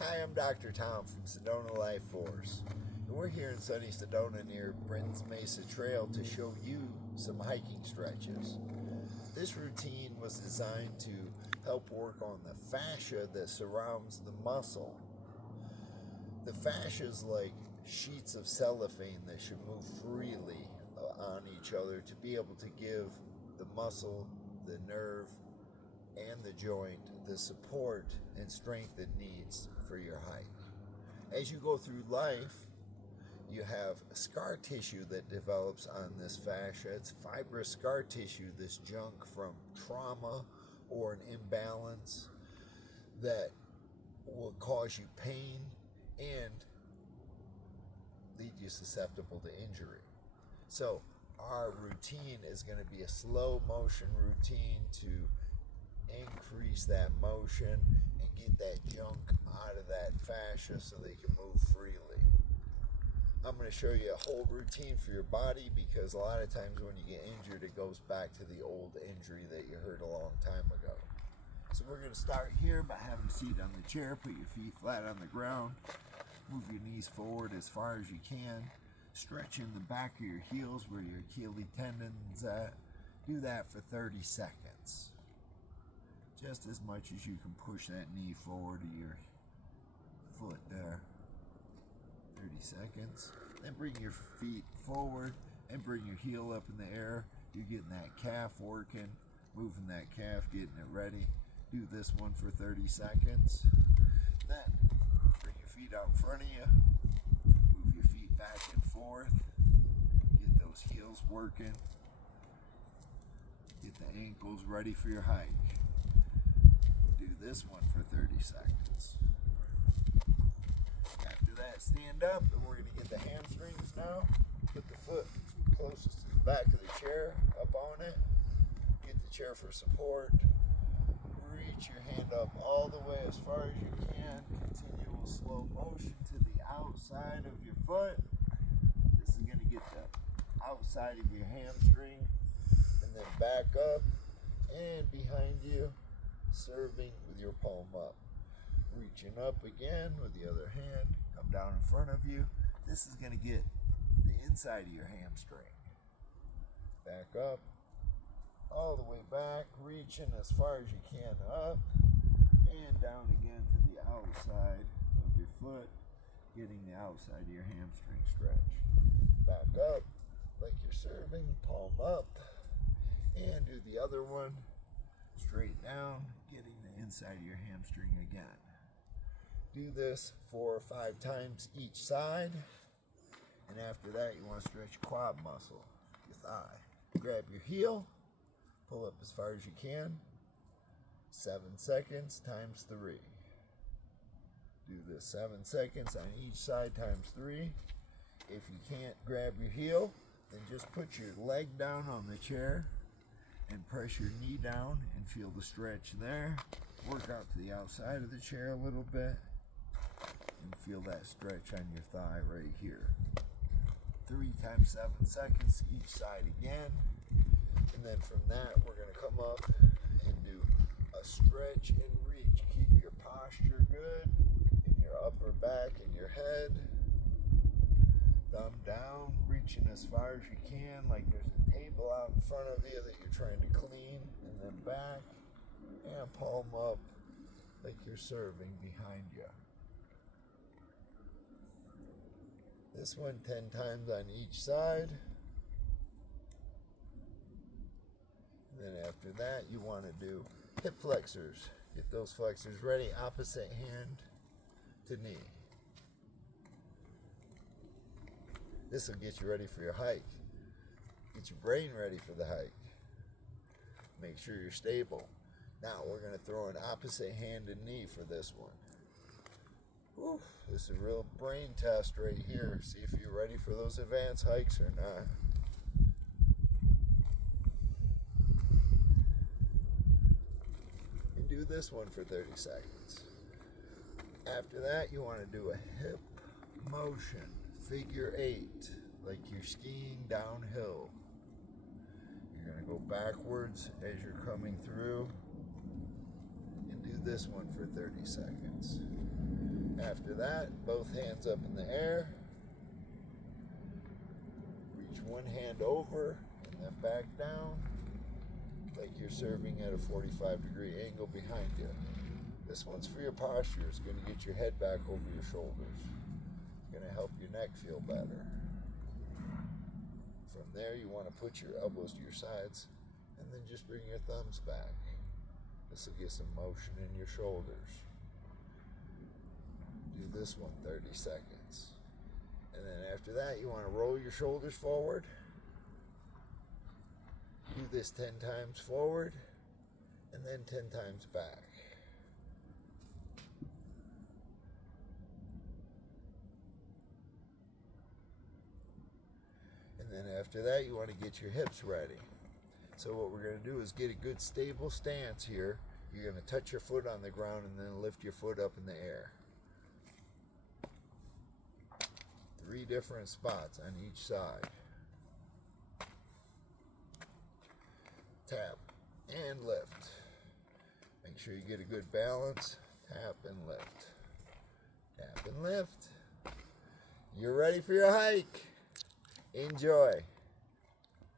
Hi, I'm Dr. Tom from Sedona Lifeforce, and we're here in sunny Sedona near Britton's Mesa Trail to show you some hiking stretches. This routine was designed to help work on the fascia that surrounds the muscle. The fascia is like sheets of cellophane that should move freely on each other to be able to give the muscle, the nerve, and the joint the support and strength it needs for your hike. As you go through life, you have scar tissue that develops on this fascia. It's fibrous scar tissue, this junk from trauma or an imbalance that will cause you pain and lead you susceptible to injury. So our routine is going to be a slow motion routine to increase that motion and get that junk out of that fascia so they can move freely. I'm going to show you a whole routine for your body because a lot of times when you get injured, it goes back to the old injury that you heard a long time ago. So we're going to start here by having a seat on the chair, put your feet flat on the ground, move your knees forward as far as you can, stretching the back of your heels where your Achilles tendon's at. Do that for 30 seconds. Just as much as you can push that knee forward to your foot there. 30 seconds. Then bring your feet forward and bring your heel up in the air. You're getting that calf working, moving that calf, getting it ready. Do this one for 30 seconds. Then bring your feet out in front of you. Move your feet back and forth. Get those heels working. Get the ankles ready for your hike. Do this one for 30 seconds. After that, stand up, and we're going to get the hamstrings now. Put the foot closest to the back of the chair, up on it. Get the chair for support. Reach your hand up all the way as far as you can. Continual slow motion to the outside of your foot. This is going to get the outside of your hamstring. And then back up and behind you. Serving with your palm up. Reaching up again with the other hand. Come down in front of you. This is going to get the inside of your hamstring. Back up. All the way back. Reaching as far as you can up. And down again to the outside of your foot. Getting the outside of your hamstring stretch. Back up like you're serving. Palm up. And do the other one. Straight down, getting the inside of your hamstring again. Do this 4 or 5 times each side. And after that, you want to stretch your quad muscle, your thigh. Grab your heel, pull up as far as you can. 7 seconds times 3. Do this 7 seconds on each side times 3. If you can't grab your heel, then just put your leg down on the chair and press your knee down and feel the stretch there. Work out to the outside of the chair a little bit and feel that stretch on your thigh right here. 3 times 7 seconds each side again. And then from that, we're going to come up and do a stretch and reach. Keep your posture good in your upper back and your head. Thumb down, reaching as far as you can, like there's a table out in front of you that you're trying to clean, and then back, and palm up like you're serving behind you. This one 10 times on each side. And then after that, you want to do hip flexors. Get those flexors ready, opposite hand to knee. This will get you ready for your hike. Get your brain ready for the hike. Make sure you're stable. Now we're going to throw an opposite hand and knee for this one. Whew, this is a real brain test right here. See if you're ready for those advanced hikes or not. And do this one for 30 seconds. After that, you want to do a hip motion. Figure 8, like you're skiing downhill. You're going to go backwards as you're coming through and do this one for 30 seconds. After that, both hands up in the air. Reach one hand over and then back down, like you're serving at a 45-degree angle behind you. This one's for your posture. It's going to get your head back over your shoulders. It's going to help your neck feel better. From there, you want to put your elbows to your sides and then just bring your thumbs back. This will get some motion in your shoulders. Do this one 30 seconds. And then after that, you want to roll your shoulders forward. Do this 10 times forward and then 10 times back. And then after that, you want to get your hips ready. So what we're going to do is get a good stable stance here. You're going to touch your foot on the ground and then lift your foot up in the air. 3 different spots on each side. Tap and lift. Make sure you get a good balance. Tap and lift. Tap and lift. You're ready for your hike. Enjoy.